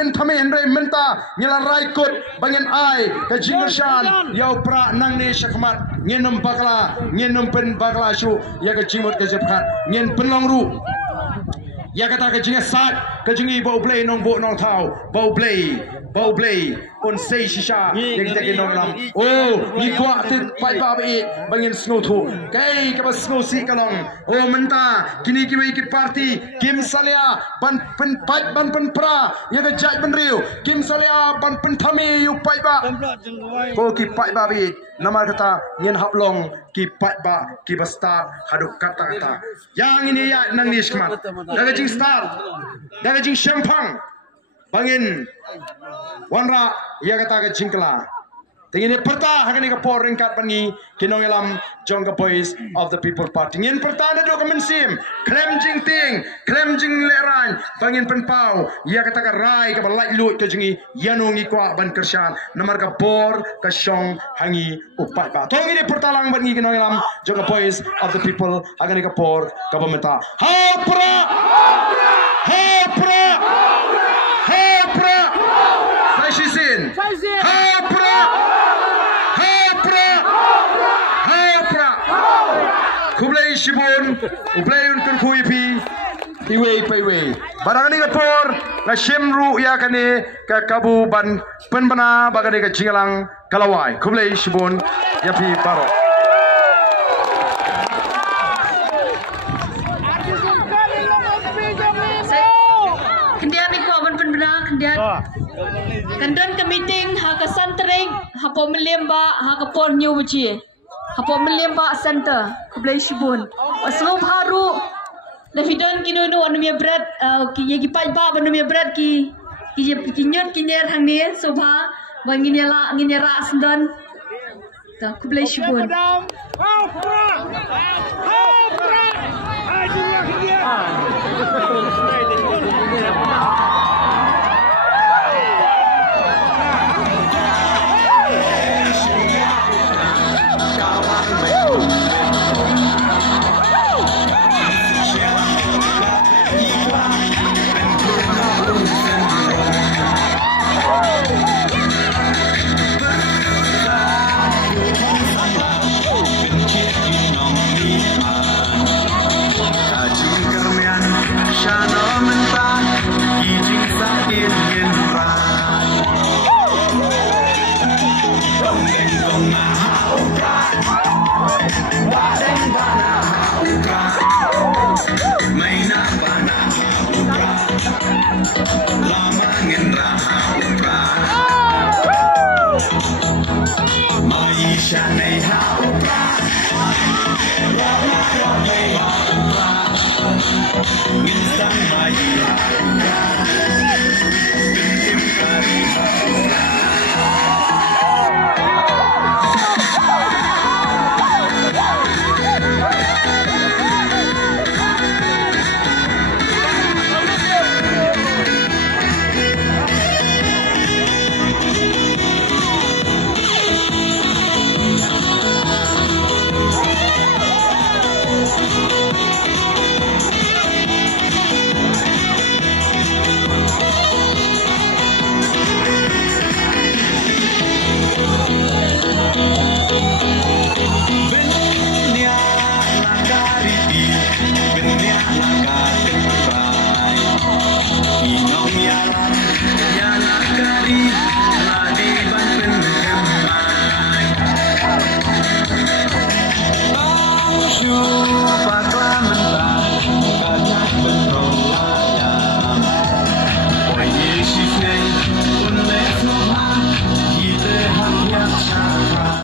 pen thame Henry menta ngilan raikut banyan ai ke jingershan yau pra nang ne syakmat ngenem bakla ngenem pen bakla syu ya ke jimut ke jepkat ngen penlongru ya kata ke jingesat ke jingi bau play nong bo nong tau bau play on sei shisha yang kita ke nong lam oh ni kwa te pai ba be bangin snow thu kai ke ba snow si kalong oh menta kini kiwi ki party kim salia ban pen pai ban pen pra ya ke jai ban riu kim salia ban pen thami yu pai ba ko ki pai ba be nama kata ngen haplong ki pai ba ki basta haduk kata yang ini ya nang ni skmat daga jing star daga jing champang bangin wanra ya kata ke jingkla tingini perta hakani ke por ringkat pangi kinong elam jong ke boys of the people party ngin perta na do kamen sim klem jing ting klem jing leran bangin penpau ya kata ke rai ke balai lut ke jingi yanongi kwa ban kershan namar ke por ke shong hangi upat ba tong ini pertalang bangi kinong elam jong ke boys of the people hakani ke por ke pemeta hapra hapra hapra Saisin hapra hapra hapra kublai shibun kublai unkun kuipi iwe barangani kapor na shimru ya kane ka kabu ban penbana bagane ka jingalang kalawai kublai shibun yapi baro Kandan ke meeting ha ke santering ha po melemba ha ke por new uji ha po melemba center kublai shibun aslo haru Davidon kinu no anu me bread ki ye ki pai ba anu me bread ki nyot ki ner hang ni sobha bangin yela sendan ta kublai shibun Maisha nei ha